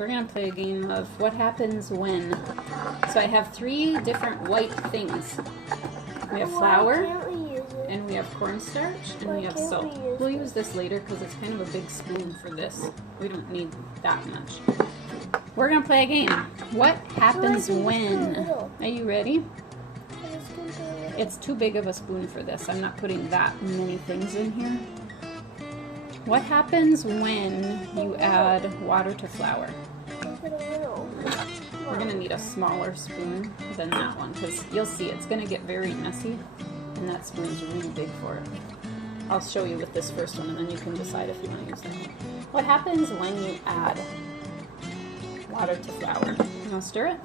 we're going to play a game of what happens when. So I have 3 different white things. We have flour, and we have cornstarch, and we have salt. We'll use this later because it's kind of a big spoon for this. We don't need that much. We're going to play a game. What happens when? Are you ready? It's too big of a spoon for this. I'm not putting that many things in here. What happens when you add water to flour? We're going to need a smaller spoon than that one because you'll see it's going to get very messy and that spoon's really big for it. I'll show you with this first one and then you can decide if you want to use that one. What happens when you add water to flour? You want to stir it?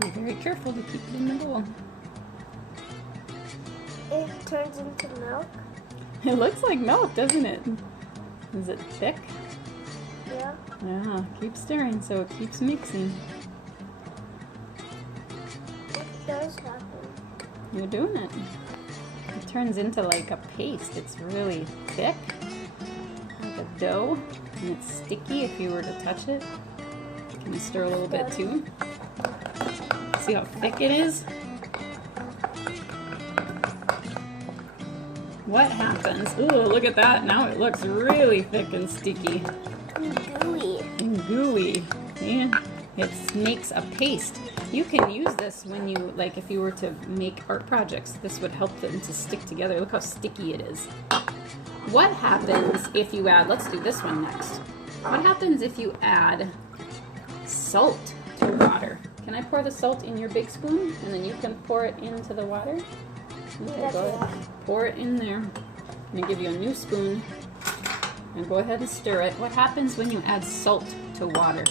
Be very careful to keep it in the bowl. It turns into milk? It looks like milk, doesn't it? Is it thick? Yeah. Yeah, keep stirring so it keeps mixing. It does happen. You're doing it. It turns into like a paste. It's really thick, like a dough, and it's sticky if you were to touch it. Can you stir a little bit too? See how thick it is? What happens? Ooh, look at that. Now it looks really thick and sticky. And gooey. And gooey. Yeah. It makes a paste. You can use this when you, like if you were to make art projects, this would help them to stick together. Look how sticky it is. What happens if you add, let's do this one next. What happens if you add salt to water? Can I pour the salt in your big spoon and then you can pour it into the water? Okay, go ahead. Pour it in there. I'm going to give you a new spoon. And go ahead and stir it. What happens when you add salt to water?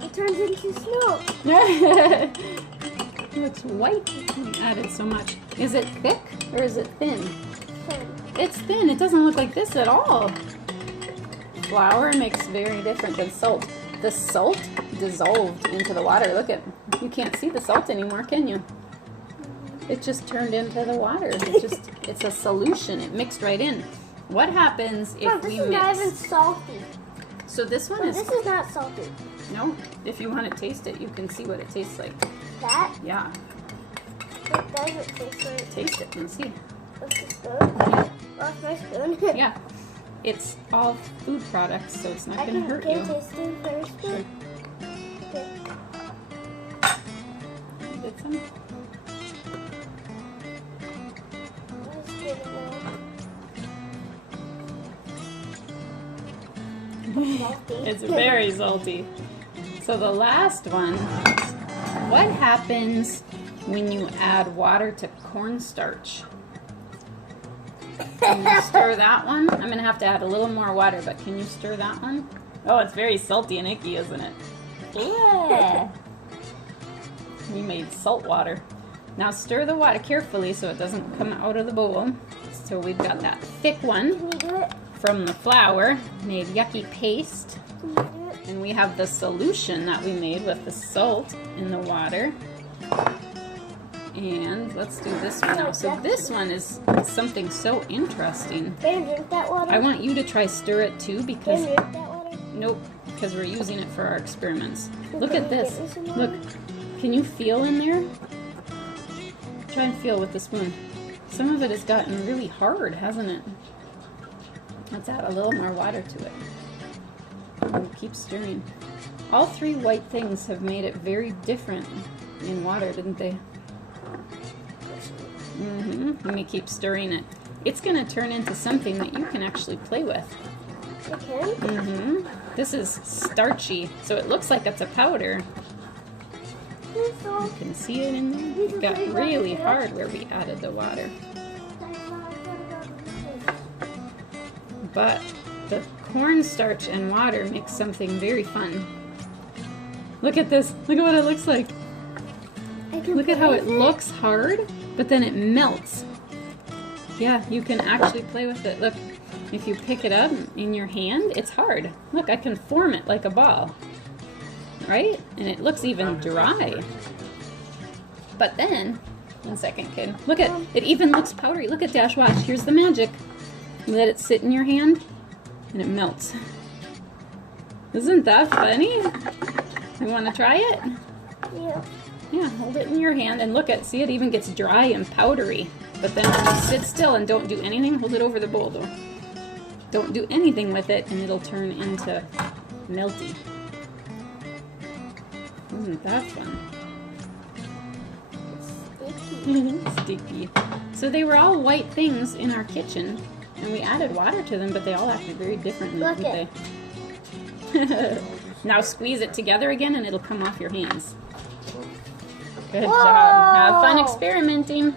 It turns into snow. It's white. We added so much. Is it thick or is it thin? Thin. It's thin. It doesn't look like this at all. Flour makes very different than salt. The salt dissolved into the water. Look at, you can't see the salt anymore, can you? It just turned into the water. It's a solution. It mixed right in. What happens if we mix? This is not even salty. So this one is. This is not salty. No. If you want to taste it, you can see what it tastes like. That? Yeah. What does it taste like? Taste it and see. What's the spoon? What's my spoon? Yeah. It's all food products, so it's not going to hurt you. Can I taste it first? Sure. Okay. You did some? Let's give it a It's very salty. So the last one, what happens when you add water to cornstarch? Can you stir that one? I'm going to have to add a little more water, but can you stir that one? Oh, it's very salty and icky, isn't it? Yeah. We made salt water. Now stir the water carefully so it doesn't come out of the bowl. So we've got that thick one Can you do it? from the flour, made yucky paste. Can you do it? And we have the solution that we made with the salt in the water. And let's do this one now. So this one is something so interesting. Can you drink that water? I want you to try stir it too Can because, you drink that water? nope, because we're using it for our experiments. Look Can at you this. get me some more? Look, can you feel in there? Try and feel with the spoon. Some of it has gotten really hard, hasn't it? Let's add a little more water to it. And keep stirring. All 3 white things have made it very different in water, didn't they? Let me keep stirring it. It's going to turn into something that you can actually play with. Okay. This is starchy, so it looks like it's a powder. You can see it in there. It got really hard where we added the water. But the cornstarch and water makes something very fun. Look at this. Look at what it looks like. Look at how it looks hard, but then it melts. Yeah, you can actually play with it. Look, if you pick it up in your hand, it's hard. Look, I can form it like a ball. Right? And it looks even dry. But then, 1 second, kid. Look at, it even looks powdery. Look at Dash, watch. Here's the magic. You let it sit in your hand, and it melts. Isn't that funny? You want to try it? Yeah. Yeah, hold it in your hand and look at, see, it even gets dry and powdery. But then when you sit still and don't do anything, hold it over the bowl though. Don't do anything with it and it'll turn into melty. Isn't that fun? Sticky. So they were all white things in our kitchen and we added water to them, but they all acted very differently, Look didn't they? Now squeeze it together again and it'll come off your hands. Good job. Have fun experimenting.